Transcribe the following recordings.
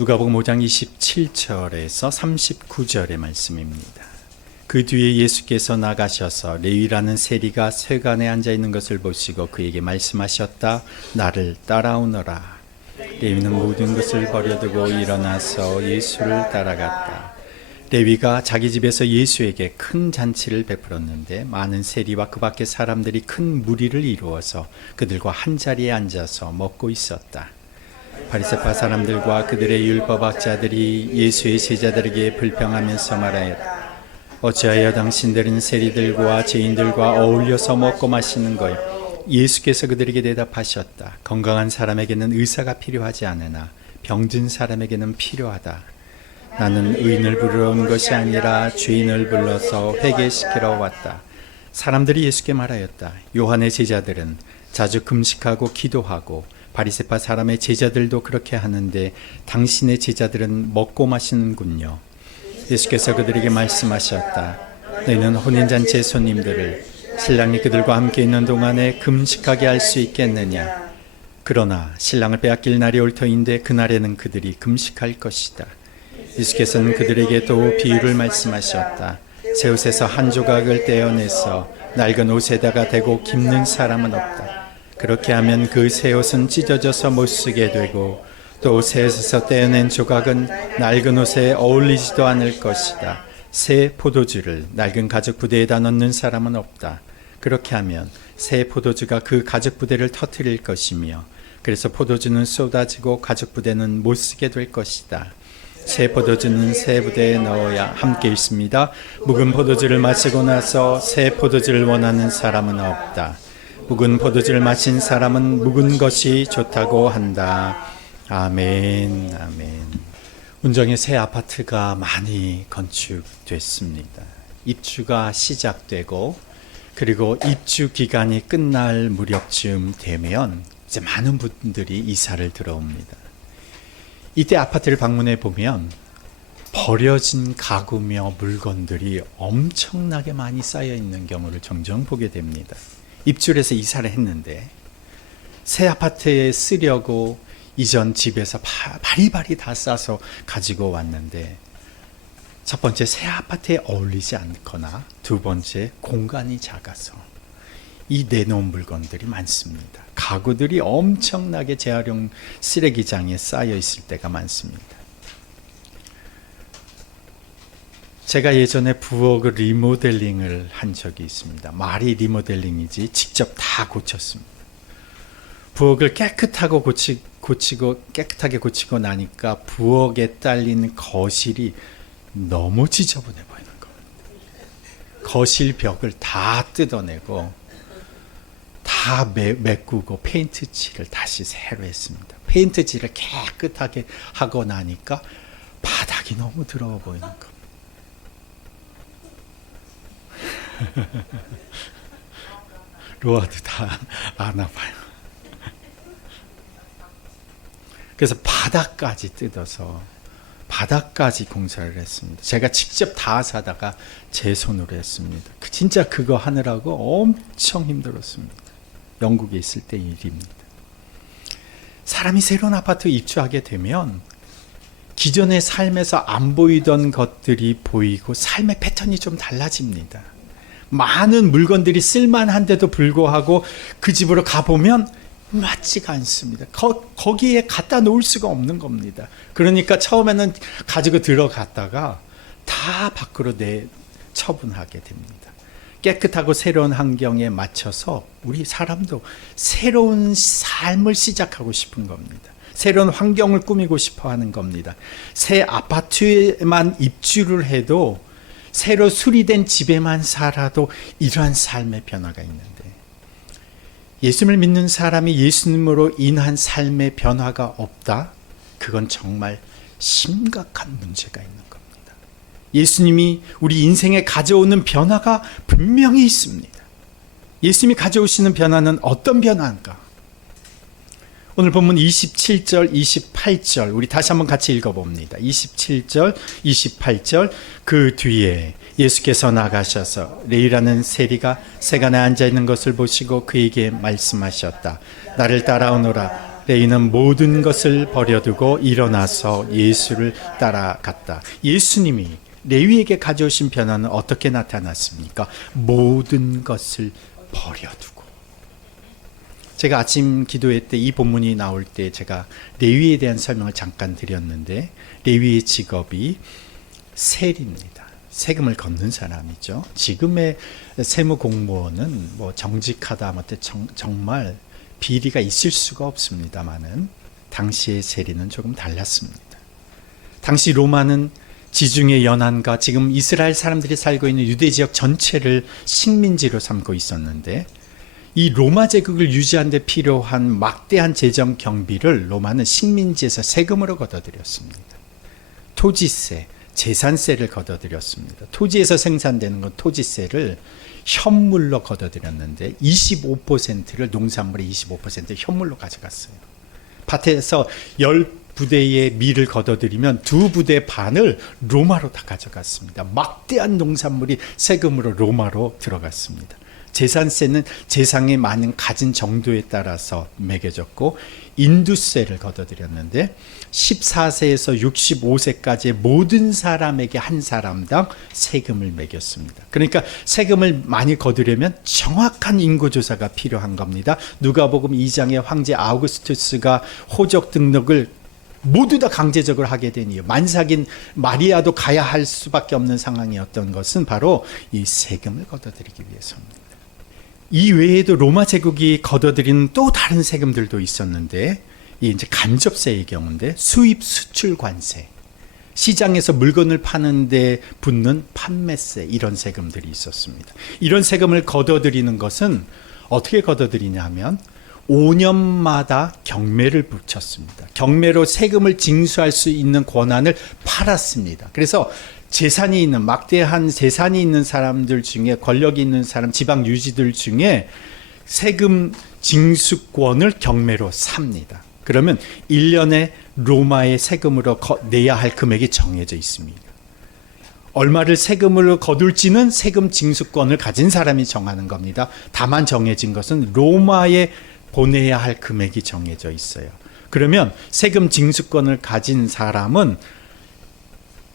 누가복음 5장 27절에서 39절의 말씀입니다. 그 뒤에 예수께서 나가셔서 레위라는 세리가 쇠관에 앉아 있는 것을 보시고 그에게 말씀하셨다. 나를 따라오너라. 레위는 모든 것을 버려두고 일어나서 예수를 따라갔다. 레위가 자기 집에서 예수에게 큰 잔치를 베풀었는데 많은 세리와 그 밖의 사람들이 큰 무리를 이루어서 그들과 한자리에 앉아서 먹고 있었다. 바리새파 사람들과 그들의 율법학자들이 예수의 제자들에게 불평하면서 말하였다. 어찌하여 당신들은 세리들과 죄인들과 어울려서 먹고 마시는 거요? 예수께서 그들에게 대답하셨다. 건강한 사람에게는 의사가 필요하지 않으나 병든 사람에게는 필요하다. 나는 의인을 부르러 온 것이 아니라 죄인을 불러서 회개시키러 왔다. 사람들이 예수께 말하였다. 요한의 제자들은 자주 금식하고 기도하고 바리새파 사람의 제자들도 그렇게 하는데 당신의 제자들은 먹고 마시는군요. 예수께서 그들에게 말씀하셨다. 너희는 혼인잔치의 손님들을 신랑이 그들과 함께 있는 동안에 금식하게 할 수 있겠느냐? 그러나 신랑을 빼앗길 날이 올 터인데 그날에는 그들이 금식할 것이다. 예수께서는 그들에게 또 비유를 말씀하셨다. 새 옷에서 한 조각을 떼어내서 낡은 옷에다가 대고 깁는 사람은 없다. 그렇게 하면 그 새 옷은 찢어져서 못 쓰게 되고 또 새 옷에서 떼어낸 조각은 낡은 옷에 어울리지도 않을 것이다. 새 포도주를 낡은 가죽 부대에다 넣는 사람은 없다. 그렇게 하면 새 포도주가 그 가죽 부대를 터뜨릴 것이며 그래서 포도주는 쏟아지고 가죽 부대는 못 쓰게 될 것이다. 새 포도주는 새 부대에 넣어야 함께 있습니다. 묵은 포도주를 마시고 나서 새 포도주를 원하는 사람은 없다. 묵은 포도주를 마신 사람은 묵은 것이 좋다고 한다. 아멘, 아멘. 운정에 새 아파트가 많이 건축됐습니다. 입주가 시작되고 그리고 입주 기간이 끝날 무렵쯤 되면 이제 많은 분들이 이사를 들어옵니다. 이때 아파트를 방문해 보면 버려진 가구며 물건들이 엄청나게 많이 쌓여 있는 경우를 종종 보게 됩니다. 입주를 해서 이사를 했는데 새 아파트에 쓰려고 이전 집에서 바리바리 다 싸서 가지고 왔는데 첫 번째 새 아파트에 어울리지 않거나 두 번째 공간이 작아서 이 내놓은 물건들이 많습니다. 가구들이 엄청나게 재활용 쓰레기장에 쌓여 있을 때가 많습니다. 제가 예전에 부엌을 리모델링을 한 적이 있습니다. 말이 리모델링이지 직접 다 고쳤습니다. 부엌을 깨끗하게 고치고 나니까 부엌에 딸린 거실이 너무 지저분해 보이는 겁니다. 거실 벽을 다 뜯어내고 다 메꾸고 페인트 칠을 다시 새로 했습니다. 페인트 칠을 깨끗하게 하고 나니까 바닥이 너무 더러워 보이는 겁니다. 로아도 다 아나 봐요. 그래서 바닥까지 뜯어서 바닥까지 공사를 했습니다. 제가 직접 다 사다가 제 손으로 했습니다. 진짜 그거 하느라고 엄청 힘들었습니다. 영국에 있을 때 일입니다. 사람이 새로운 아파트에 입주하게 되면 기존의 삶에서 안 보이던 것들이 보이고 삶의 패턴이 좀 달라집니다. 많은 물건들이 쓸만한데도 불구하고 그 집으로 가보면 맞지가 않습니다. 거기에 갖다 놓을 수가 없는 겁니다. 그러니까 처음에는 가지고 들어갔다가 다 밖으로 처분하게 됩니다. 깨끗하고 새로운 환경에 맞춰서 우리 사람도 새로운 삶을 시작하고 싶은 겁니다. 새로운 환경을 꾸미고 싶어 하는 겁니다. 새 아파트에만 입주를 해도 새로 수리된 집에만 살아도 이러한 삶의 변화가 있는데 예수님을 믿는 사람이 예수님으로 인한 삶의 변화가 없다? 그건 정말 심각한 문제가 있는 겁니다. 예수님이 우리 인생에 가져오는 변화가 분명히 있습니다. 예수님이 가져오시는 변화는 어떤 변화인가? 오늘 본문 27절, 28절 우리 다시 한번 같이 읽어봅니다. 27절, 28절 그 뒤에 예수께서 나가셔서 레위라는 세리가 세간에 앉아있는 것을 보시고 그에게 말씀하셨다. 나를 따라오너라. 레위는 모든 것을 버려두고 일어나서 예수를 따라갔다. 예수님이 레위에게 가져오신 변화는 어떻게 나타났습니까? 모든 것을 버려두고. 제가 아침 기도회 때 이 본문이 나올 때 제가 레위에 대한 설명을 잠깐 드렸는데, 레위의 직업이 세리입니다. 세금을 걷는 사람이죠. 지금의 세무 공무원은 뭐 정직하다 못해 정말 비리가 있을 수가 없습니다만은, 당시의 세리는 조금 달랐습니다. 당시 로마는 지중해 연안과 지금 이스라엘 사람들이 살고 있는 유대 지역 전체를 식민지로 삼고 있었는데, 이 로마 제국을 유지하는 데 필요한 막대한 재정 경비를 로마는 식민지에서 세금으로 걷어들였습니다. 토지세, 재산세를 걷어들였습니다. 토지에서 생산되는 건 토지세를 현물로 걷어들였는데 25%를 농산물의 25%를 현물로 가져갔어요. 밭에서 10부대의 밀을 걷어들이면 2부대 반을 로마로 다 가져갔습니다. 막대한 농산물이 세금으로 로마로 들어갔습니다. 재산세는 재산이 많은 가진 정도에 따라서 매겨졌고, 인두세를 걷어들였는데 14세에서 65세까지의 모든 사람에게 한 사람당 세금을 매겼습니다. 그러니까 세금을 많이 거두려면 정확한 인구조사가 필요한 겁니다. 누가복음 2장의 황제 아우구스투스가 호적 등록을 모두 다 강제적으로 하게 된 이유, 만삭인 마리아도 가야 할 수밖에 없는 상황이었던 것은 바로 이 세금을 걷어들이기 위해서입니다. 이 외에도 로마 제국이 걷어들이는 또 다른 세금들도 있었는데, 이 이제 간접세의 경우인데, 수입 수출 관세, 시장에서 물건을 파는데 붙는 판매세, 이런 세금들이 있었습니다. 이런 세금을 걷어들이는 것은 어떻게 걷어들이냐 하면 5년마다 경매를 붙였습니다. 경매로 세금을 징수할 수 있는 권한을 팔았습니다. 그래서 재산이 있는, 막대한 재산이 있는 사람들 중에, 권력이 있는 사람, 지방 유지들 중에 세금 징수권을 경매로 삽니다. 그러면 1년에 로마의 세금으로 내야 할 금액이 정해져 있습니다. 얼마를 세금으로 거둘지는 세금 징수권을 가진 사람이 정하는 겁니다. 다만 정해진 것은 로마에 보내야 할 금액이 정해져 있어요. 그러면 세금 징수권을 가진 사람은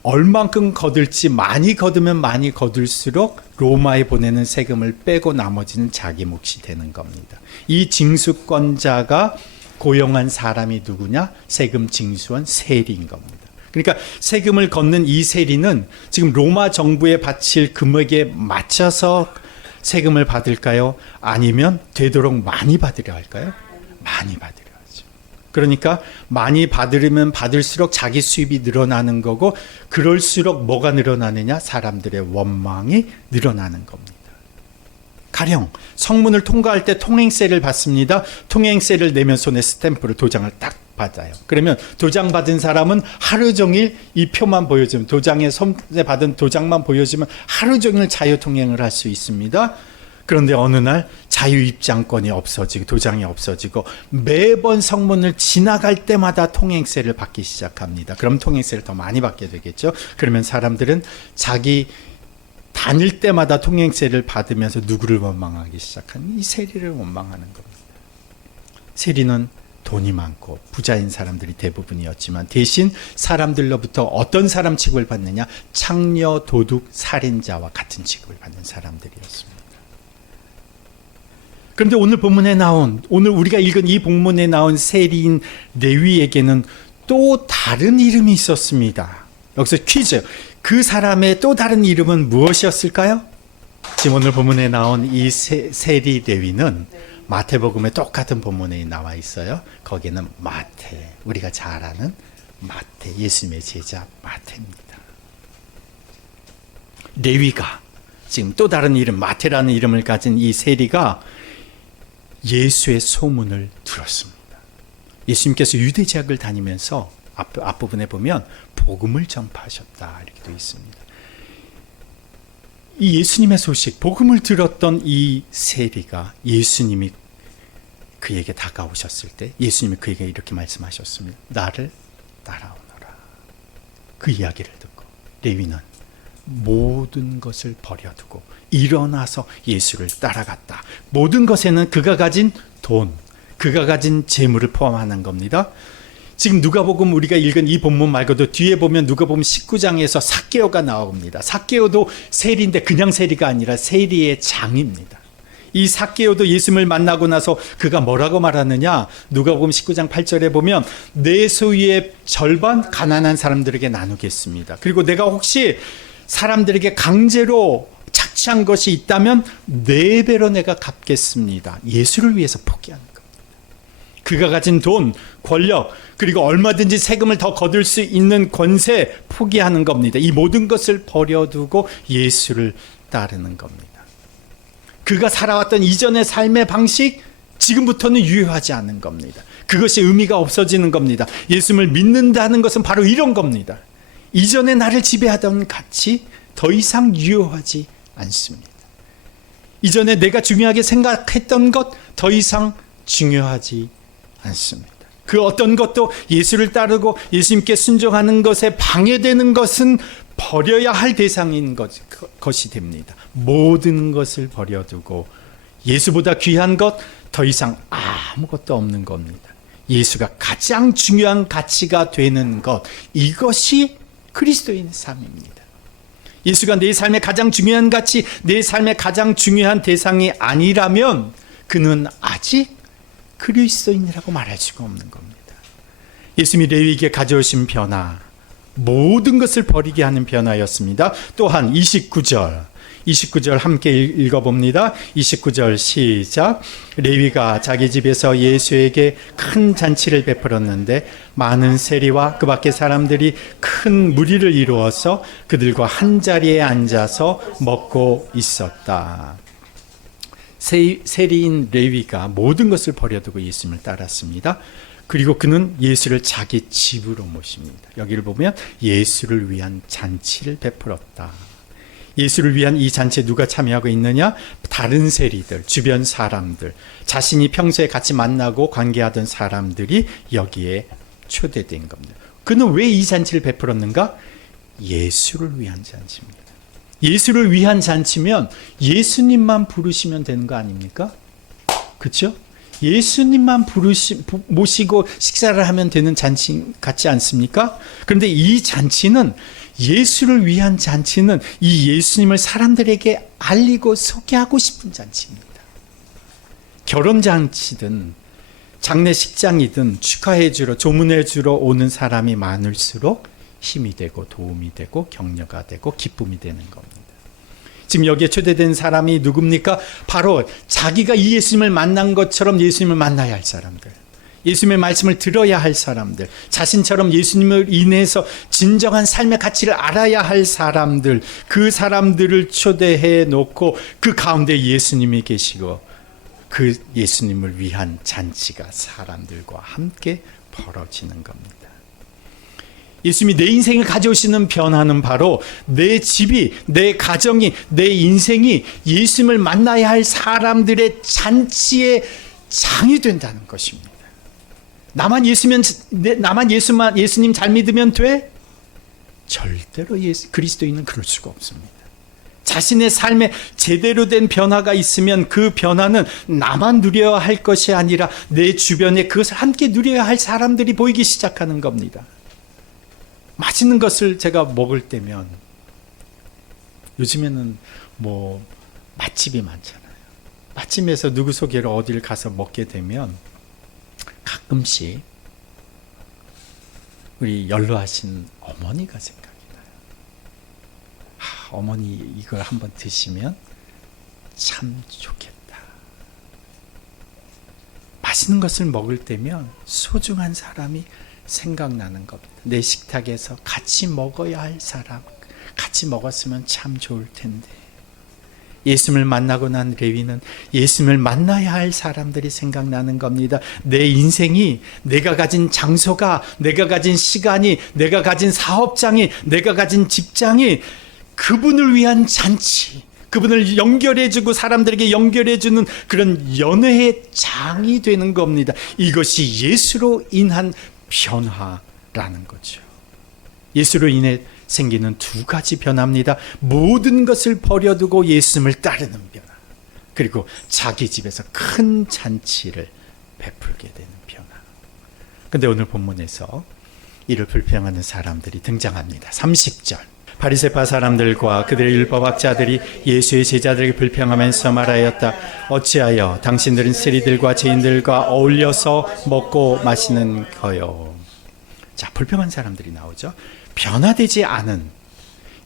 얼만큼 거둘지, 많이 거두면 많이 거둘수록 로마에 보내는 세금을 빼고 나머지는 자기 몫이 되는 겁니다. 이 징수권자가 고용한 사람이 누구냐? 세금 징수원 세리인 겁니다. 그러니까 세금을 걷는 이 세리는 지금 로마 정부에 바칠 금액에 맞춰서 세금을 받을까요? 아니면 되도록 많이 받으려 할까요? 많이 받으려 하죠. 그러니까 많이 받으려면 받을수록 자기 수입이 늘어나는 거고, 그럴수록 뭐가 늘어나느냐? 사람들의 원망이 늘어나는 겁니다. 가령 성문을 통과할 때 통행세를 받습니다. 통행세를 내면 손에 스탬프로 도장을 딱 받아요. 그러면 도장 받은 사람은 하루 종일 이 표만 보여주면, 도장에 손에 받은 도장만 보여주면 하루 종일 자유통행을 할 수 있습니다. 그런데 어느 날 자유입장권이 없어지고 도장이 없어지고 매번 성문을 지나갈 때마다 통행세를 받기 시작합니다. 그럼 통행세를 더 많이 받게 되겠죠. 그러면 사람들은 자기 다닐 때마다 통행세를 받으면서 누구를 원망하기 시작하니? 이 세리를 원망하는 겁니다. 세리는 돈이 많고 부자인 사람들이 대부분이었지만, 대신 사람들로부터 어떤 사람 취급을 받느냐? 창녀, 도둑, 살인자와 같은 취급을 받는 사람들이었습니다. 그런데 오늘 본문에 나온, 오늘 우리가 읽은 이 본문에 나온 세리인 레위에게는 또 다른 이름이 있었습니다. 여기서 퀴즈. 그 사람의 또 다른 이름은 무엇이었을까요? 지금 오늘 본문에 나온 이 세리 레위는 마태복음에 똑같은 본문에 나와 있어요. 거기는 마태, 우리가 잘 아는 마태, 예수님의 제자 마태입니다. 레위가, 지금 또 다른 이름 마태라는 이름을 가진 이 세리가 예수의 소문을 들었습니다. 예수님께서 유대 지역을 다니면서 앞부분에 보면 복음을 전파하셨다 이렇게 되어 있습니다. 이 예수님의 소식, 복음을 들었던 이 세리가 예수님이 그에게 다가오셨을 때 예수님이 그에게 이렇게 말씀하셨습니다. 나를 따라오너라. 그 이야기를 듣고 레위는 모든 것을 버려두고 일어나서 예수를 따라갔다. 모든 것에는 그가 가진 돈, 그가 가진 재물을 포함하는 겁니다. 지금 누가복음 우리가 읽은 이 본문 말고도 뒤에 보면 누가복음 19장에서 삭개오가 나옵니다. 삭개오도 세리인데 그냥 세리가 아니라 세리의 장입니다. 이 삭개오도 예수님을 만나고 나서 그가 뭐라고 말하느냐? 누가복음 19장 8절에 보면 내 소유의 절반 가난한 사람들에게 나누겠습니다. 그리고 내가 혹시 사람들에게 강제로 착취한 것이 있다면 4배로 내가 갚겠습니다. 예수를 위해서 포기하는 겁니다. 그가 가진 돈, 권력, 그리고 얼마든지 세금을 더 거둘 수 있는 권세 포기하는 겁니다. 이 모든 것을 버려두고 예수를 따르는 겁니다. 그가 살아왔던 이전의 삶의 방식, 지금부터는 유효하지 않은 겁니다. 그것이 의미가 없어지는 겁니다. 예수님을 믿는다는 것은 바로 이런 겁니다. 이전에 나를 지배하던 가치 더 이상 유효하지 않습니다. 이전에 내가 중요하게 생각했던 것 더 이상 중요하지 않습니다. 그 어떤 것도 예수를 따르고 예수님께 순종하는 것에 방해되는 것은 버려야 할 대상인 것이 됩니다. 모든 것을 버려두고 예수보다 귀한 것 더 이상 아무것도 없는 겁니다. 예수가 가장 중요한 가치가 되는 것, 이것이 그리스도인의 삶입니다. 예수가 내 삶의 가장 중요한 가치, 내 삶의 가장 중요한 대상이 아니라면 그는 아직 그리스도인이라고 말할 수가 없는 겁니다. 예수님이 레위에게 가져오신 변화, 모든 것을 버리게 하는 변화였습니다. 또한 29절 함께 읽어봅니다. 29절 시작. 레위가 자기 집에서 예수에게 큰 잔치를 베풀었는데 많은 세리와 그 밖의 사람들이 큰 무리를 이루어서 그들과 한 자리에 앉아서 먹고 있었다. 세리인 레위가 모든 것을 버려두고 예수님을 따랐습니다. 그리고 그는 예수를 자기 집으로 모십니다. 여기를 보면 예수를 위한 잔치를 베풀었다. 예수를 위한 이 잔치에 누가 참여하고 있느냐? 다른 세리들, 주변 사람들, 자신이 평소에 같이 만나고 관계하던 사람들이 여기에 초대된 겁니다. 그는 왜 이 잔치를 베풀었는가? 예수를 위한 잔치입니다. 예수를 위한 잔치면 예수님만 부르시면 되는 거 아닙니까? 그렇죠? 예수님만 모시고 식사를 하면 되는 잔치 같지 않습니까? 그런데 이 잔치는, 예수를 위한 잔치는 이 예수님을 사람들에게 알리고 소개하고 싶은 잔치입니다. 결혼잔치든 장례식장이든 축하해주러, 조문해주러 오는 사람이 많을수록 힘이 되고 도움이 되고 격려가 되고 기쁨이 되는 겁니다. 지금 여기에 초대된 사람이 누굽니까? 바로 자기가 이 예수님을 만난 것처럼 예수님을 만나야 할 사람들, 예수님의 말씀을 들어야 할 사람들, 자신처럼 예수님을 인해서 진정한 삶의 가치를 알아야 할 사람들, 그 사람들을 초대해 놓고 그 가운데 예수님이 계시고 그 예수님을 위한 잔치가 사람들과 함께 벌어지는 겁니다. 예수님이 내 인생을 가져오시는 변화는 바로 내 집이, 내 가정이, 내 인생이 예수님을 만나야 할 사람들의 잔치의 장이 된다는 것입니다. 나만 예수님 잘 믿으면 돼? 절대로 그리스도인은 그럴 수가 없습니다. 자신의 삶에 제대로 된 변화가 있으면 그 변화는 나만 누려야 할 것이 아니라 내 주변에 그것을 함께 누려야 할 사람들이 보이기 시작하는 겁니다. 맛있는 것을 제가 먹을 때면, 요즘에는 맛집이 많잖아요. 맛집에서 누구 소개로 어디를 가서 먹게 되면 가끔씩 우리 연로하신 어머니가 생각이 나요. 어머니 이걸 한번 드시면 참 좋겠다. 맛있는 것을 먹을 때면 소중한 사람이 생각나는 겁니다. 내 식탁에서 같이 먹어야 할 사람, 같이 먹었으면 참 좋을 텐데. 예수님을 만나고 난 레위는 예수님을 만나야 할 사람들이 생각나는 겁니다. 내 인생이, 내가 가진 장소가, 내가 가진 시간이, 내가 가진 사업장이, 내가 가진 직장이 그분을 위한 잔치, 그분을 연결해주고 사람들에게 연결해주는 그런 연회의 장이 되는 겁니다. 이것이 예수로 인한 변화라는 거죠. 예수로 인해 생기는 두 가지 변화입니다. 모든 것을 버려두고 예수님을 따르는 변화, 그리고 자기 집에서 큰 잔치를 베풀게 되는 변화. 근데 오늘 본문에서 이를 불평하는 사람들이 등장합니다. 30절. 바리새파 사람들과 그들의 율법학자들이 예수의 제자들에게 불평하면서 말하였다. 어찌하여 당신들은 세리들과 죄인들과 어울려서 먹고 마시는 거요. 자, 불평한 사람들이 나오죠. 변화되지 않은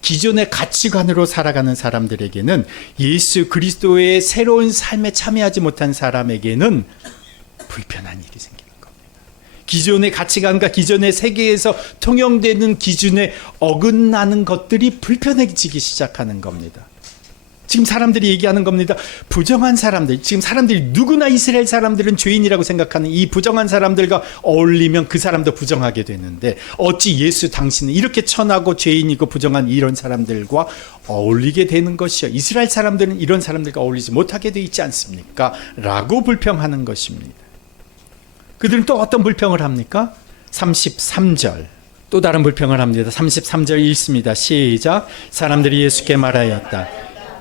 기존의 가치관으로 살아가는 사람들에게는, 예수 그리스도의 새로운 삶에 참여하지 못한 사람에게는 불편한 일이 생깁니다. 기존의 가치관과 기존의 세계에서 통용되는 기준에 어긋나는 것들이 불편해지기 시작하는 겁니다. 지금 사람들이 얘기하는 겁니다. 부정한 사람들, 지금 사람들이 누구나 이스라엘 사람들은 죄인이라고 생각하는 이 부정한 사람들과 어울리면 그 사람도 부정하게 되는데, 어찌 예수 당신은 이렇게 천하고 죄인이고 부정한 이런 사람들과 어울리게 되는 것이요. 이스라엘 사람들은 이런 사람들과 어울리지 못하게 되어 있지 않습니까? 라고 불평하는 것입니다. 그들은 또 어떤 불평을 합니까? 33절. 또 다른 불평을 합니다. 33절 읽습니다. 시작. 사람들이 예수께 말하였다.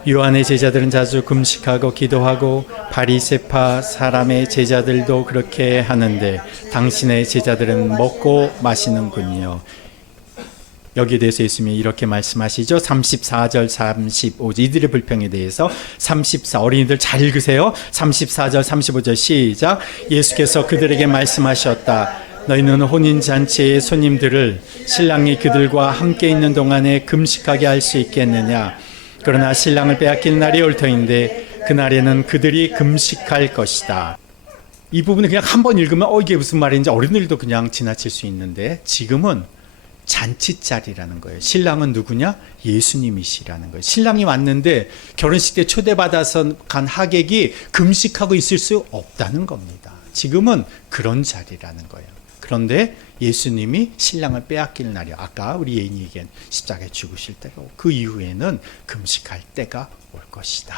요한의 제자들은 자주 금식하고 기도하고 바리새파 사람의 제자들도 그렇게 하는데 당신의 제자들은 먹고 마시는군요. 여기에 대해서 예수님이 이렇게 말씀하시죠. 34절, 35절 이들의 불평에 대해서 34, 어린이들 잘 읽으세요. 34절, 35절 시작. 예수께서 그들에게 말씀하셨다. 너희는 혼인잔치의 손님들을 신랑이 그들과 함께 있는 동안에 금식하게 할 수 있겠느냐. 그러나 신랑을 빼앗길 날이 올 터인데 그날에는 그들이 금식할 것이다. 이 부분을 그냥 한번 읽으면 이게 무슨 말인지 어린이들도 그냥 지나칠 수 있는데, 지금은 잔치자리라는 거예요. 신랑은 누구냐? 예수님이시라는 거예요. 신랑이 왔는데 결혼식 때 초대받아서 간 하객이 금식하고 있을 수 없다는 겁니다. 지금은 그런 자리라는 거예요. 그런데 예수님이 신랑을 빼앗길 날이요. 아까 우리 예인이 얘기한 십자가에 죽으실 때고, 그 이후에는 금식할 때가 올 것이다.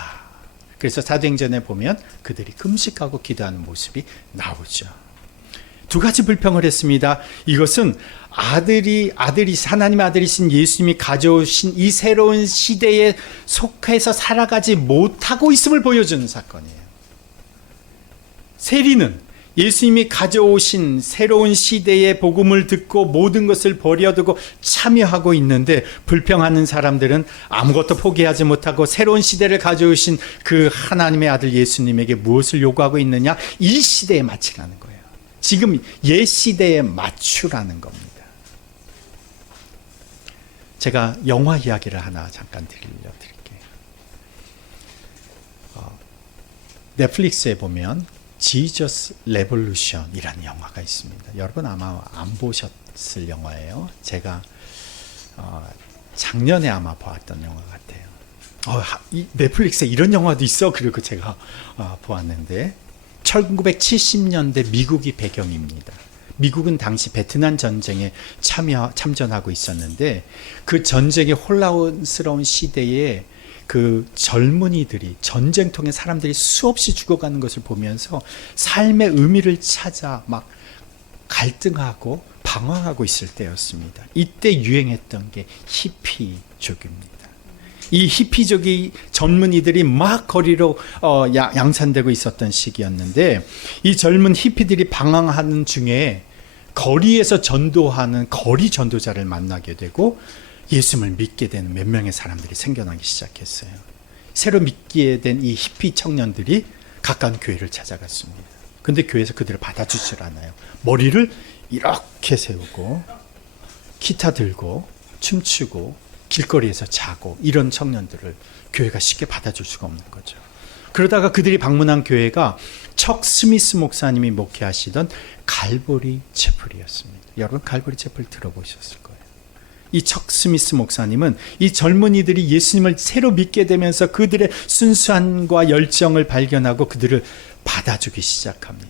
그래서 사도행전에 보면 그들이 금식하고 기도하는 모습이 나오죠. 두 가지 불평을 했습니다. 이것은 하나님의 아들이신 예수님이 가져오신 이 새로운 시대에 속해서 살아가지 못하고 있음을 보여주는 사건이에요. 세리는 예수님이 가져오신 새로운 시대의 복음을 듣고 모든 것을 버려두고 참여하고 있는데, 불평하는 사람들은 아무것도 포기하지 못하고 새로운 시대를 가져오신 그 하나님의 아들 예수님에게 무엇을 요구하고 있느냐? 이 시대에 맞추라는 거예요. 지금 옛 시대에 맞추라는 겁니다. 제가 영화 이야기를 하나 잠깐 들려드릴게요. 넷플릭스에 보면 지저스 레볼루션이라는 영화가 있습니다. 여러분 아마 안 보셨을 영화예요. 제가 작년에 아마 보았던 영화 같아요. 이 넷플릭스에 이런 영화도 있어? 그리고 제가 보았는데, 1970년대 미국이 배경입니다. 미국은 당시 베트남 전쟁에 참전하고 있었는데, 그 전쟁의 혼란스러운 시대에 그 젊은이들이 전쟁통에 사람들이 수없이 죽어가는 것을 보면서 삶의 의미를 찾아 막 갈등하고 방황하고 있을 때였습니다. 이때 유행했던 게 히피족입니다. 이 히피족이 젊은이들이 막 거리로 양산되고 있었던 시기였는데, 이 젊은 히피들이 방황하는 중에 거리에서 전도하는 거리 전도자를 만나게 되고 예수님을 믿게 되는 몇 명의 사람들이 생겨나기 시작했어요. 새로 믿게 된 이 히피 청년들이 가까운 교회를 찾아갔습니다. 근데 교회에서 그들을 받아주질 않아요. 머리를 이렇게 세우고 기타 들고 춤추고 길거리에서 자고, 이런 청년들을 교회가 쉽게 받아줄 수가 없는 거죠. 그러다가 그들이 방문한 교회가 척 스미스 목사님이 목회하시던 갈보리 채플이었습니다. 여러분 갈보리 채플 들어보셨을 거예요. 이 척 스미스 목사님은 이 젊은이들이 예수님을 새로 믿게 되면서 그들의 순수함과 열정을 발견하고 그들을 받아주기 시작합니다.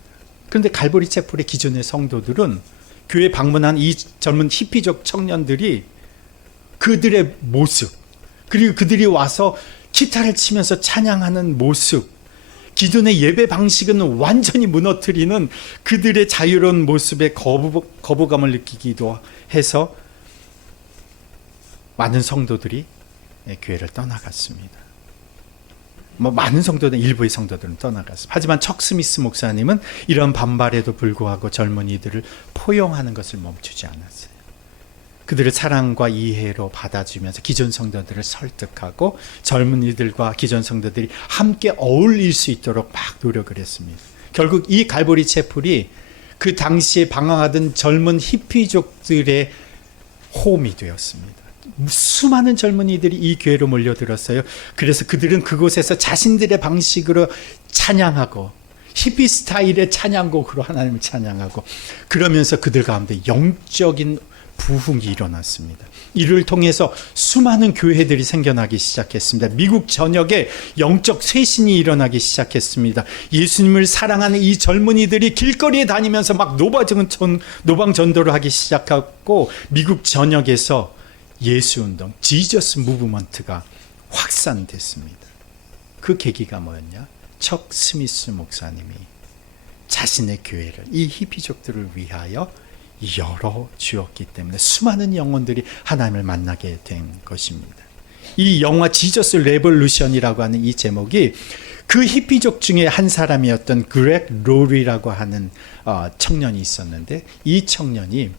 그런데 갈보리 채플의 기존의 성도들은 교회 방문한 이 젊은 히피족 청년들이 그들의 모습, 그리고 그들이 와서 기타를 치면서 찬양하는 모습, 기존의 예배 방식은 완전히 무너뜨리는 그들의 자유로운 모습에 거부감을 느끼기도 해서 많은 성도들이 교회를 떠나갔습니다. 많은 성도들, 일부의 성도들은 떠나갔습니다. 하지만 척 스미스 목사님은 이런 반발에도 불구하고 젊은이들을 포용하는 것을 멈추지 않았어요. 그들을 사랑과 이해로 받아주면서 기존 성도들을 설득하고 젊은이들과 기존 성도들이 함께 어울릴 수 있도록 막 노력을 했습니다. 결국 이 갈보리 채플이 그 당시에 방황하던 젊은 히피족들의 홈이 되었습니다. 수많은 젊은이들이 이 교회로 몰려들었어요. 그래서 그들은 그곳에서 자신들의 방식으로 찬양하고 히피 스타일의 찬양곡으로 하나님을 찬양하고 그러면서 그들 가운데 영적인 부흥이 일어났습니다. 이를 통해서 수많은 교회들이 생겨나기 시작했습니다. 미국 전역에 영적 쇄신이 일어나기 시작했습니다. 예수님을 사랑하는 이 젊은이들이 길거리에 다니면서 막 노방전도를 하기 시작했고 미국 전역에서 예수운동, 지저스 무브먼트가 확산됐습니다. 그 계기가 뭐였냐? 척 스미스 목사님이 자신의 교회를 이 히피족들을 위하여 열어주었기 때문에 수많은 영혼들이 하나님을 만나게 된 것입니다. 이 영화 지저스 레볼루션이라고 하는 이 제목이 그 히피족 중에 한 사람이었던 그렉 로리라고 하는 청년이 있었는데 이 청년이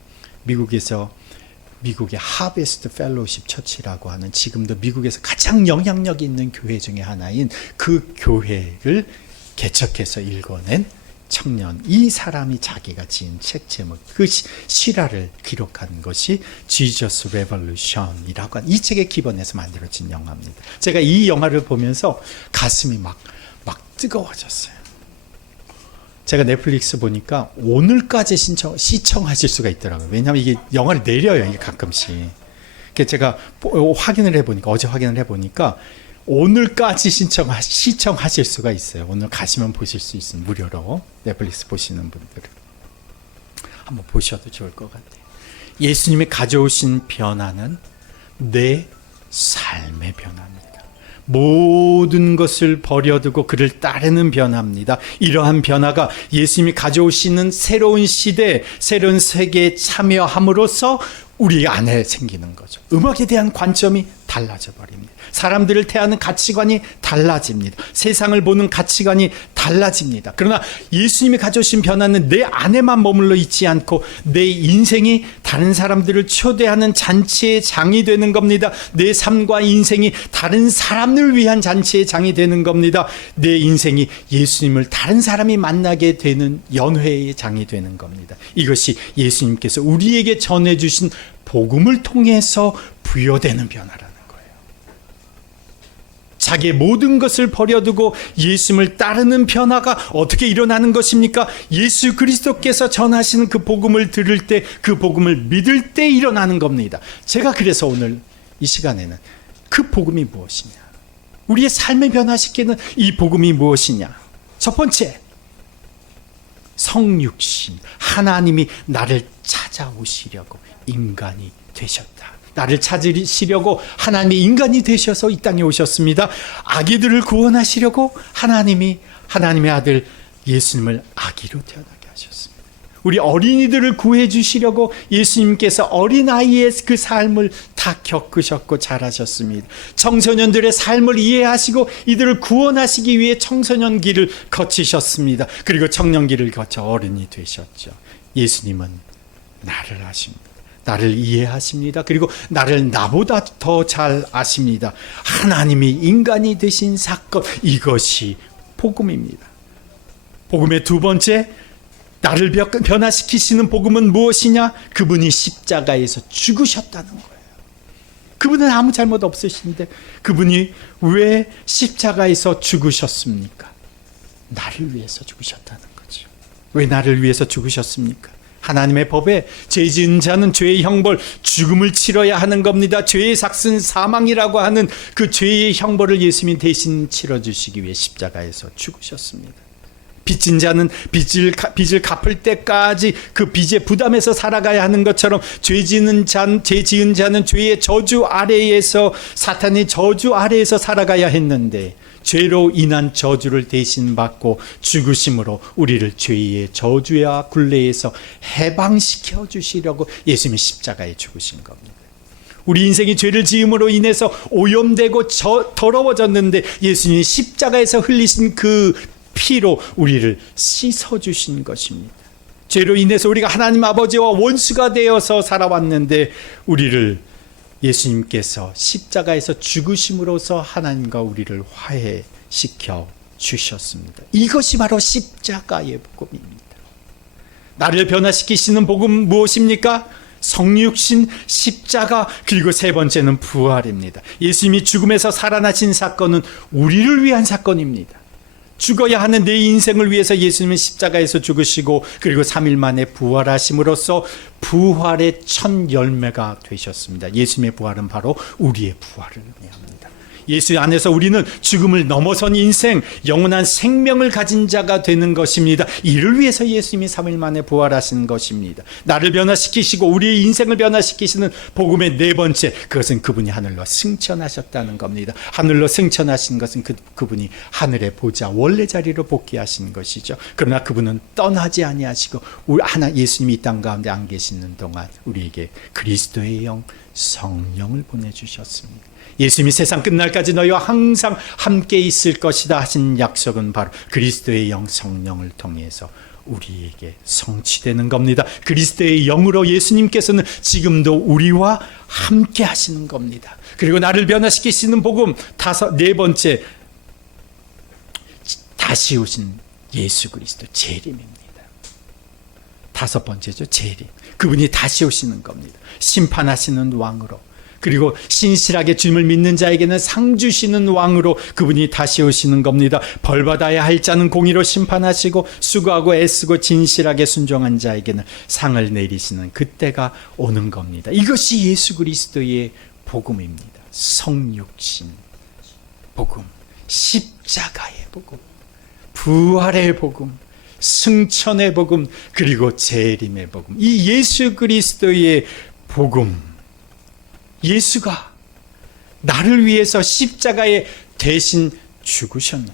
미국의 하베스트 펠로우십 처치라고 하는 지금도 미국에서 가장 영향력 있는 교회 중에 하나인 그 교회를 개척해서 읽어낸 청년, 이 사람이 자기가 지은 책 제목, 그 실화를 기록한 것이 Jesus Revolution이라고 하는 이 책의 기본에서 만들어진 영화입니다. 제가 이 영화를 보면서 가슴이 막 뜨거워졌어요. 제가 넷플릭스 보니까 오늘까지 시청하실 수가 있더라고요. 왜냐하면 이게 영화를 내려요, 이게 가끔씩. 그래서 제가 어제 확인을 해보니까 오늘까지 시청하실 수가 있어요. 오늘 가시면 보실 수 있습니다. 무료로. 넷플릭스 보시는 분들은 한번 보셔도 좋을 것 같아요. 예수님이 가져오신 변화는 내 삶의 변화입니다. 모든 것을 버려두고 그를 따르는 변화입니다. 이러한 변화가 예수님이 가져오시는 새로운 시대, 새로운 세계에 참여함으로써 우리 안에 생기는 거죠. 음악에 대한 관점이 달라져 버립니다. 사람들을 대하는 가치관이 달라집니다. 세상을 보는 가치관이 달라집니다. 그러나 예수님이 가져오신 변화는 내 안에만 머물러 있지 않고 내 인생이 다른 사람들을 초대하는 잔치의 장이 되는 겁니다. 내 삶과 인생이 다른 사람을 위한 잔치의 장이 되는 겁니다. 내 인생이 예수님을 다른 사람이 만나게 되는 연회의 장이 되는 겁니다. 이것이 예수님께서 우리에게 전해주신 복음을 통해서 부여되는 변화라는 거예요. 자기의 모든 것을 버려두고 예수님을 따르는 변화가 어떻게 일어나는 것입니까? 예수 그리스도께서 전하시는 그 복음을 들을 때, 그 복음을 믿을 때 일어나는 겁니다. 제가 그래서 오늘 이 시간에는 그 복음이 무엇이냐, 우리의 삶을 변화시키는 이 복음이 무엇이냐. 첫 번째, 성육신, 하나님이 나를 찾아오시려고 인간이 되셨다. 나를 찾으시려고 하나님이 인간이 되셔서 이 땅에 오셨습니다. 아기들을 구원하시려고 하나님의 아들 예수님을 아기로 태어나게 하셨습니다. 우리 어린이들을 구해 주시려고 예수님께서 어린아이의 그 삶을 다 겪으셨고 자라셨습니다. 청소년들의 삶을 이해하시고 이들을 구원하시기 위해 청소년기를 거치셨습니다. 그리고 청년기를 거쳐 어른이 되셨죠. 예수님은 나를 아십니다. 나를 이해하십니다. 그리고 나를 나보다 더 잘 아십니다. 하나님이 인간이 되신 사건, 이것이 복음입니다. 복음의 두 번째, 나를 변화시키시는 복음은 무엇이냐? 그분이 십자가에서 죽으셨다는 거예요. 그분은 아무 잘못 없으신데 그분이 왜 십자가에서 죽으셨습니까? 나를 위해서 죽으셨다는 거죠. 왜 나를 위해서 죽으셨습니까? 하나님의 법에 죄 지은 자는 죄의 형벌, 죽음을 치러야 하는 겁니다. 죄의 삭슨 사망이라고 하는 그 죄의 형벌을 예수님이 대신 치러주시기 위해 십자가에서 죽으셨습니다. 빚진 자는 빚을 갚을 때까지 그 빚의 부담에서 살아가야 하는 것처럼 죄 지은 자는 죄의 저주 아래에서, 사탄의 저주 아래에서 살아가야 했는데 죄로 인한 저주를 대신 받고 죽으심으로 우리를 죄의 저주와 굴레에서 해방시켜 주시려고 예수님이 십자가에 죽으신 겁니다. 우리 인생이 죄를 지음으로 인해서 오염되고 더러워졌는데 예수님이 십자가에서 흘리신 그 피로 우리를 씻어주신 것입니다. 죄로 인해서 우리가 하나님 아버지와 원수가 되어서 살아왔는데 우리를 예수님께서 십자가에서 죽으심으로써 하나님과 우리를 화해시켜 주셨습니다. 이것이 바로 십자가의 복음입니다. 나를 변화시키시는 복음 무엇입니까? 성육신, 십자가, 그리고 세 번째는 부활입니다. 예수님이 죽음에서 살아나신 사건은 우리를 위한 사건입니다. 죽어야 하는 내 인생을 위해서 예수님은 십자가에서 죽으시고 그리고 3일 만에 부활하심으로써 부활의 첫 열매가 되셨습니다. 예수님의 부활은 바로 우리의 부활을 의미합니다. 예수 안에서 우리는 죽음을 넘어선 인생, 영원한 생명을 가진 자가 되는 것입니다. 이를 위해서 예수님이 3일 만에 부활하신 것입니다. 나를 변화시키시고 우리의 인생을 변화시키시는 복음의 네 번째, 그것은 그분이 하늘로 승천하셨다는 겁니다. 하늘로 승천하신 것은 그분이 하늘의 보좌 원래 자리로 복귀하신 것이죠. 그러나 그분은 떠나지 아니하시고 예수님이 이 땅 가운데 안 계시는 동안 우리에게 그리스도의 영 성령을 보내주셨습니다. 예수님이 세상 끝날까지 너희와 항상 함께 있을 것이다 하신 약속은 바로 그리스도의 영 성령을 통해서 우리에게 성취되는 겁니다. 그리스도의 영으로 예수님께서는 지금도 우리와 함께 하시는 겁니다. 그리고 나를 변화시키시는 복음 네 번째, 다시 오신 예수 그리스도 재림입니다. 다섯 번째죠, 재림. 그분이 다시 오시는 겁니다. 심판하시는 왕으로, 그리고 신실하게 주님을 믿는 자에게는 상 주시는 왕으로 그분이 다시 오시는 겁니다. 벌받아야 할 자는 공의로 심판하시고 수고하고 애쓰고 진실하게 순종한 자에게는 상을 내리시는 그때가 오는 겁니다. 이것이 예수 그리스도의 복음입니다. 성육신 복음, 십자가의 복음, 부활의 복음, 승천의 복음, 그리고 재림의 복음. 이 예수 그리스도의 복음, 예수가 나를 위해서 십자가에 대신 죽으셨는데,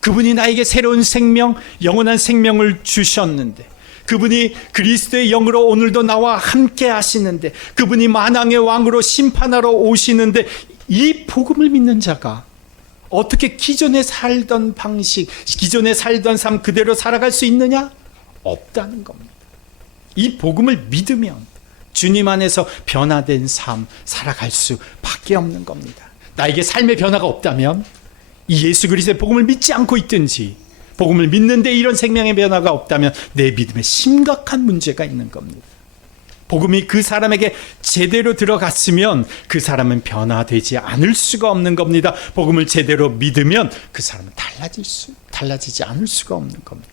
그분이 나에게 새로운 생명, 영원한 생명을 주셨는데, 그분이 그리스도의 영으로 오늘도 나와 함께 하시는데, 그분이 만왕의 왕으로 심판하러 오시는데, 이 복음을 믿는 자가 어떻게 기존에 살던 방식, 기존에 살던 삶 그대로 살아갈 수 있느냐? 없다는 겁니다. 이 복음을 믿으면 주님 안에서 변화된 삶 살아갈 수밖에 없는 겁니다. 나에게 삶의 변화가 없다면, 이 예수 그리스도의 복음을 믿지 않고 있든지, 복음을 믿는데 이런 생명의 변화가 없다면 내 믿음에 심각한 문제가 있는 겁니다. 복음이 그 사람에게 제대로 들어갔으면 그 사람은 변화되지 않을 수가 없는 겁니다. 복음을 제대로 믿으면 그 사람은 달라지지 않을 수가 없는 겁니다.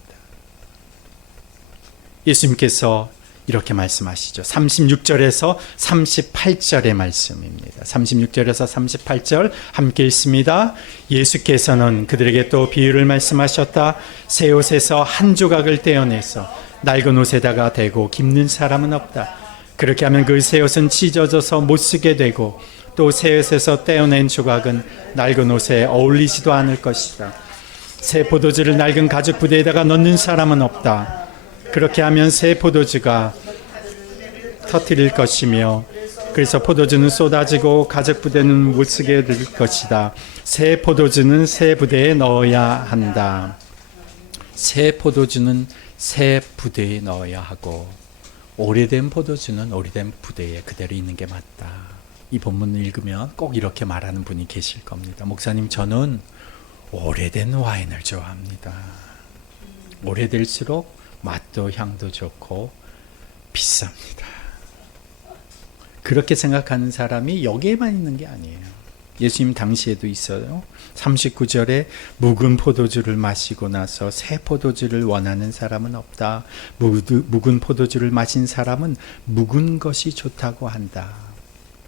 예수님께서 이렇게 말씀하시죠. 36절에서 38절의 말씀입니다. 36절에서 38절 함께 읽습니다. 예수께서는 그들에게 또 비유를 말씀하셨다. 새 옷에서 한 조각을 떼어내서 낡은 옷에다가 대고 깁는 사람은 없다. 그렇게 하면 그 새 옷은 찢어져서 못 쓰게 되고, 또 새 옷에서 떼어낸 조각은 낡은 옷에 어울리지도 않을 것이다. 새 포도주를 낡은 가죽 부대에다가 넣는 사람은 없다. 그렇게 하면 새 포도주가 터뜨릴 것이며, 그래서 포도주는 쏟아지고 가죽 부대는 못 쓰게 될 것이다. 새 포도주는 새 부대에 넣어야 한다. 새 포도주는 새 부대에 넣어야 하고, 오래된 포도주는 오래된 부대에 그대로 있는 게 맞다. 이 본문을 읽으면 꼭 이렇게 말하는 분이 계실 겁니다. 목사님, 저는 오래된 와인을 좋아합니다. 오래될수록 맛도 향도 좋고 비쌉니다. 그렇게 생각하는 사람이 여기에만 있는 게 아니에요. 예수님 당시에도 있어요. 39절에 묵은 포도주를 마시고 나서 새 포도주를 원하는 사람은 없다. 묵은 포도주를 마신 사람은 묵은 것이 좋다고 한다.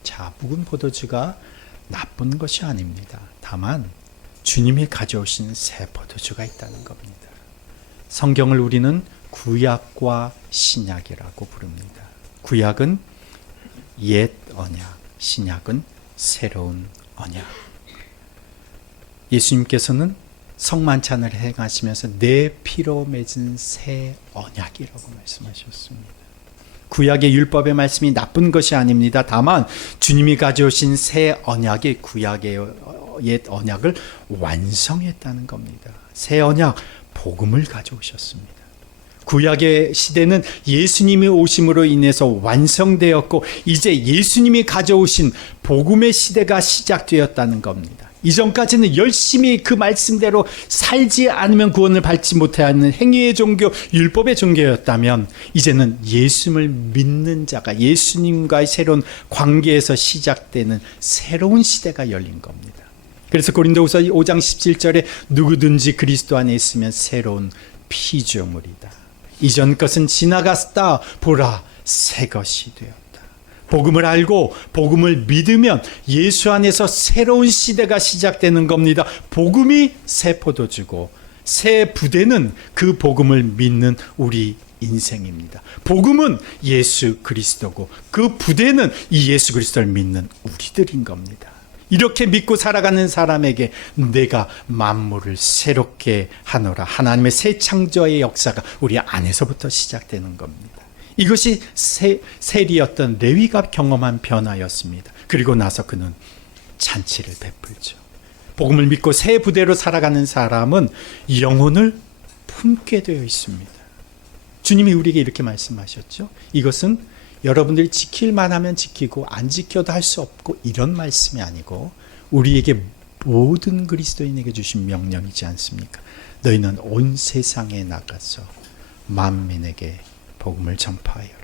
자, 묵은 포도주가 나쁜 것이 아닙니다. 다만 주님이 가져오신 새 포도주가 있다는 겁니다. 성경을 우리는 구약과 신약이라고 부릅니다. 구약은 옛 언약, 신약은 새로운 언약. 예수님께서는 성만찬을 행하시면서 내 피로 맺은 새 언약이라고 말씀하셨습니다. 구약의 율법의 말씀이 나쁜 것이 아닙니다. 다만 주님이 가져오신 새 언약이 구약의 옛 언약을 완성했다는 겁니다. 새 언약, 복음을 가져오셨습니다. 구약의 시대는 예수님이 오심으로 인해서 완성되었고 이제 예수님이 가져오신 복음의 시대가 시작되었다는 겁니다. 이전까지는 열심히 그 말씀대로 살지 않으면 구원을 받지 못하는 행위의 종교, 율법의 종교였다면 이제는 예수님을 믿는 자가 예수님과의 새로운 관계에서 시작되는 새로운 시대가 열린 겁니다. 그래서 고린도후서 5장 17절에 누구든지 그리스도 안에 있으면 새로운 피조물이다. 이전 것은 지나갔다. 보라, 새 것이 되었다. 복음을 알고 복음을 믿으면 예수 안에서 새로운 시대가 시작되는 겁니다. 복음이 새 포도주고 새 부대는 그 복음을 믿는 우리 인생입니다. 복음은 예수 그리스도고 그 부대는 이 예수 그리스도를 믿는 우리들인 겁니다. 이렇게 믿고 살아가는 사람에게 내가 만물을 새롭게 하노라. 하나님의 새 창조의 역사가 우리 안에서부터 시작되는 겁니다. 이것이 세리였던 레위가 경험한 변화였습니다. 그리고 나서 그는 잔치를 베풀죠. 복음을 믿고 새 부대로 살아가는 사람은 영혼을 품게 되어 있습니다. 주님이 우리에게 이렇게 말씀하셨죠. 이것은 여러분들이 지킬만 하면 지키고 안 지켜도 할 수 없고 이런 말씀이 아니고 우리에게 모든 그리스도인에게 주신 명령이지 않습니까? 너희는 온 세상에 나가서 만민에게 복음을 전파하여라.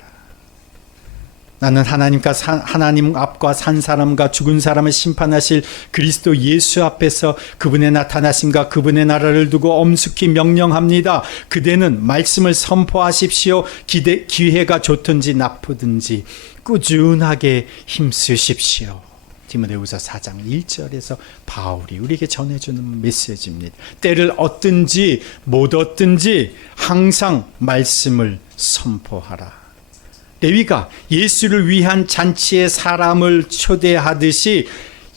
나는 하나님 앞과 산 사람과 죽은 사람을 심판하실 그리스도 예수 앞에서 그분의 나타나심과 그분의 나라를 두고 엄숙히 명령합니다. 그대는 말씀을 선포하십시오. 기회가 좋든지 나쁘든지 꾸준하게 힘쓰십시오. 디모데후서 4장 1절에서 바울이 우리에게 전해주는 메시지입니다. 때를 얻든지 못 얻든지 항상 말씀을 선포하라. 레위가 예수를 위한 잔치에 사람을 초대하듯이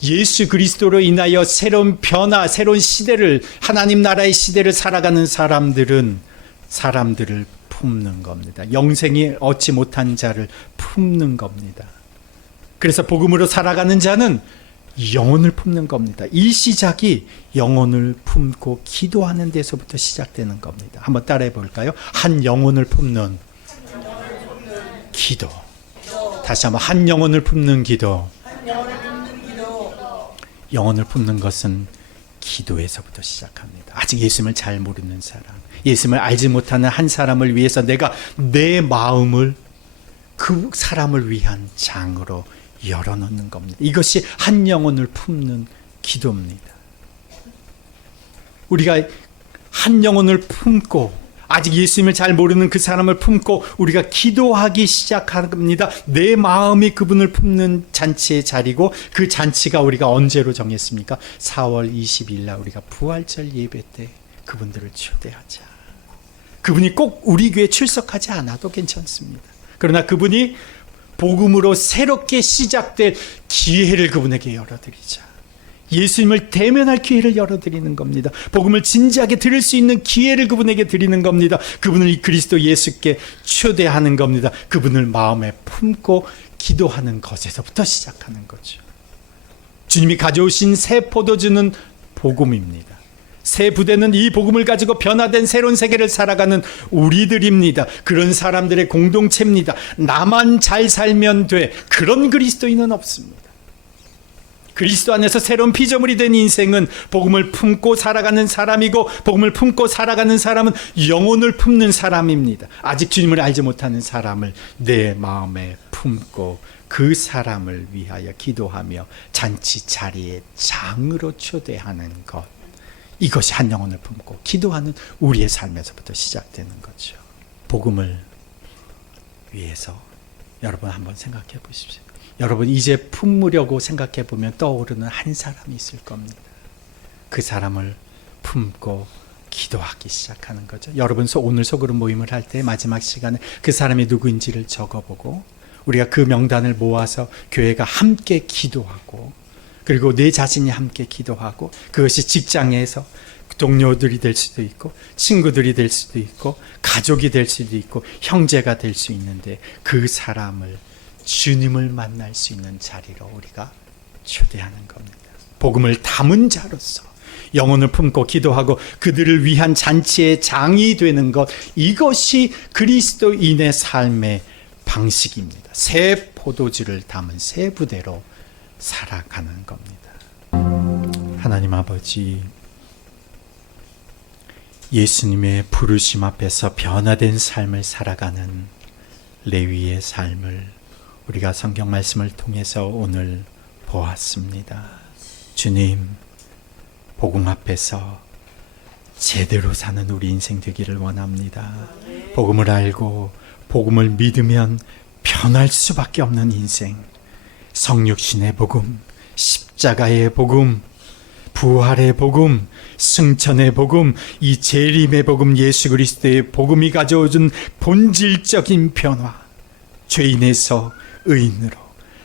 예수 그리스도로 인하여 새로운 변화, 새로운 시대를, 하나님 나라의 시대를 살아가는 사람들을 품는 겁니다. 영생이 얻지 못한 자를 품는 겁니다. 그래서 복음으로 살아가는 자는 영혼을 품는 겁니다. 이 시작이 영혼을 품고 기도하는 데서부터 시작되는 겁니다. 한번 따라해 볼까요? 한 영혼을 품는 기도. 다시 한번 한 영혼을 품는 기도. 영혼을 품는 것은 기도에서부터 시작합니다. 아직 예수님을 잘 모르는 사람, 예수님을 알지 못하는 한 사람을 위해서 내가 내 마음을 그 사람을 위한 장으로 열어놓는 겁니다. 이것이 한 영혼을 품는 기도입니다. 우리가 한 영혼을 품고 아직 예수님을 잘 모르는 그 사람을 품고 우리가 기도하기 시작합니다. 내 마음이 그분을 품는 잔치의 자리고 그 잔치가 우리가 언제로 정했습니까? 4월 20일 날 우리가 부활절 예배 때 그분들을 초대하자. 그분이 꼭 우리 교회에 출석하지 않아도 괜찮습니다. 그러나 그분이 복음으로 새롭게 시작될 기회를 그분에게 열어드리자. 예수님을 대면할 기회를 열어드리는 겁니다. 복음을 진지하게 들을 수 있는 기회를 그분에게 드리는 겁니다. 그분을 그리스도 예수께 초대하는 겁니다. 그분을 마음에 품고 기도하는 것에서부터 시작하는 거죠. 주님이 가져오신 새 포도주는 복음입니다. 새 부대는 이 복음을 가지고 변화된 새로운 세계를 살아가는 우리들입니다. 그런 사람들의 공동체입니다. 나만 잘 살면 돼. 그런 그리스도인은 없습니다. 그리스도 안에서 새로운 피조물이 된 인생은 복음을 품고 살아가는 사람이고 복음을 품고 살아가는 사람은 영혼을 품는 사람입니다. 아직 주님을 알지 못하는 사람을 내 마음에 품고 그 사람을 위하여 기도하며 잔치 자리에 장으로 초대하는 것. 이것이 한 영혼을 품고 기도하는 우리의 삶에서부터 시작되는 거죠. 복음을 위해서 여러분 한번 생각해 보십시오. 여러분 이제 품으려고 생각해 보면 떠오르는 한 사람이 있을 겁니다. 그 사람을 품고 기도하기 시작하는 거죠. 여러분 오늘 소그룹 모임을 할 때 마지막 시간에 그 사람이 누구인지를 적어보고 우리가 그 명단을 모아서 교회가 함께 기도하고 그리고 내 자신이 함께 기도하고 그것이 직장에서 동료들이 될 수도 있고 친구들이 될 수도 있고 가족이 될 수도 있고 형제가 될 수 있는데 그 사람을 주님을 만날 수 있는 자리로 우리가 초대하는 겁니다. 복음을 담은 자로서 영혼을 품고 기도하고 그들을 위한 잔치의 장이 되는 것, 이것이 그리스도인의 삶의 방식입니다. 새 포도주를 담은 새 부대로 살아가는 겁니다. 하나님 아버지, 예수님의 부르심 앞에서 변화된 삶을 살아가는 레위의 삶을 우리가 성경 말씀을 통해서 오늘 보았습니다. 주님, 복음 앞에서 제대로 사는 우리 인생 되기를 원합니다. 복음을 알고 복음을 믿으면 변할 수밖에 없는 인생, 성육신의 복음, 십자가의 복음, 부활의 복음, 승천의 복음, 이 재림의 복음, 예수 그리스도의 복음이 가져오준 본질적인 변화, 죄인에서 의인으로,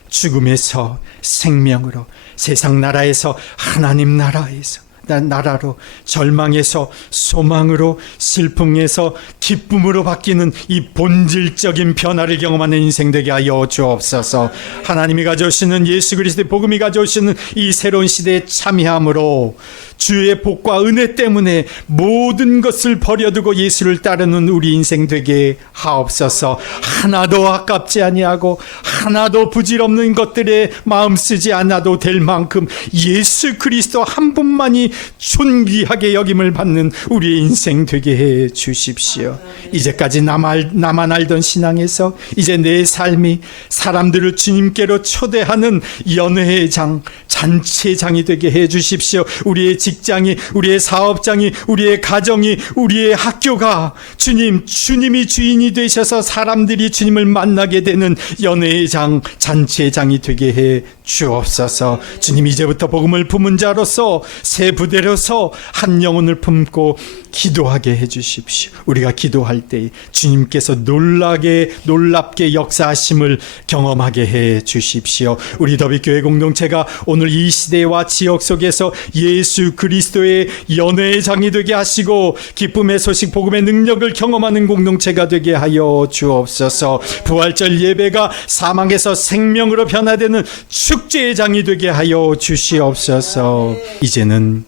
죽음에서 생명으로, 세상 나라에서 하나님 나라로, 절망에서 소망으로, 슬픔에서 기쁨으로 바뀌는 이 본질적인 변화를 경험하는 인생 되게 하여 주옵소서. 하나님이 가져오시는 예수 그리스도의 복음이 가져오시는 이 새로운 시대에 참여함으로 주의 복과 은혜 때문에 모든 것을 버려두고 예수를 따르는 우리 인생 되게 하옵소서. 하나도 아깝지 아니하고 하나도 부질없는 것들에 마음 쓰지 않아도 될 만큼 예수 그리스도 한 분만이 존귀하게 여김을 받는 우리의 인생 되게 해 주십시오. 이제까지 나만 알던 신앙에서 이제 내 삶이 사람들을 주님께로 초대하는 연회의 장, 잔치의 장이 되게 해 주십시오. 우리의 직장이, 우리의 사업장이, 우리의 가정이, 우리의 학교가 주님이 주인이 되셔서 사람들이 주님을 만나게 되는 연회의 장, 잔치의 장이 되게 해 주옵소서. 주님, 이제부터 복음을 품은 자로서 새 부대로서 한 영혼을 품고 기도하게 해 주십시오. 우리가 기도할 때 주님께서 놀랍게 역사하심을 경험하게 해 주십시오. 우리 더비교회 공동체가 오늘 이 시대와 지역 속에서 예수 그리스도의 연회의 장이 되게 하시고 기쁨의 소식, 복음의 능력을 경험하는 공동체가 되게 하여 주옵소서. 부활절 예배가 사망에서 생명으로 변화되는 축제의 장이 되게 하여 주시옵소서. 이제는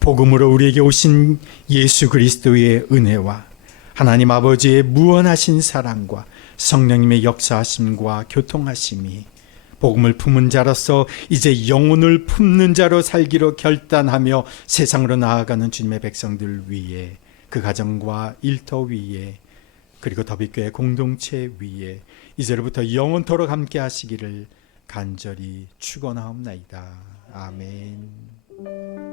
복음으로 우리에게 오신 예수 그리스도의 은혜와 하나님 아버지의 무한하신 사랑과 성령님의 역사하심과 교통하심이 복음을 품은 자로서 이제 영혼을 품는 자로 살기로 결단하며 세상으로 나아가는 주님의 백성들 위에, 그 가정과 일터 위에, 그리고 더비교회 공동체 위에 이제로부터 영원토록 함께 하시기를 간절히 축원하옵나이다. 아멘.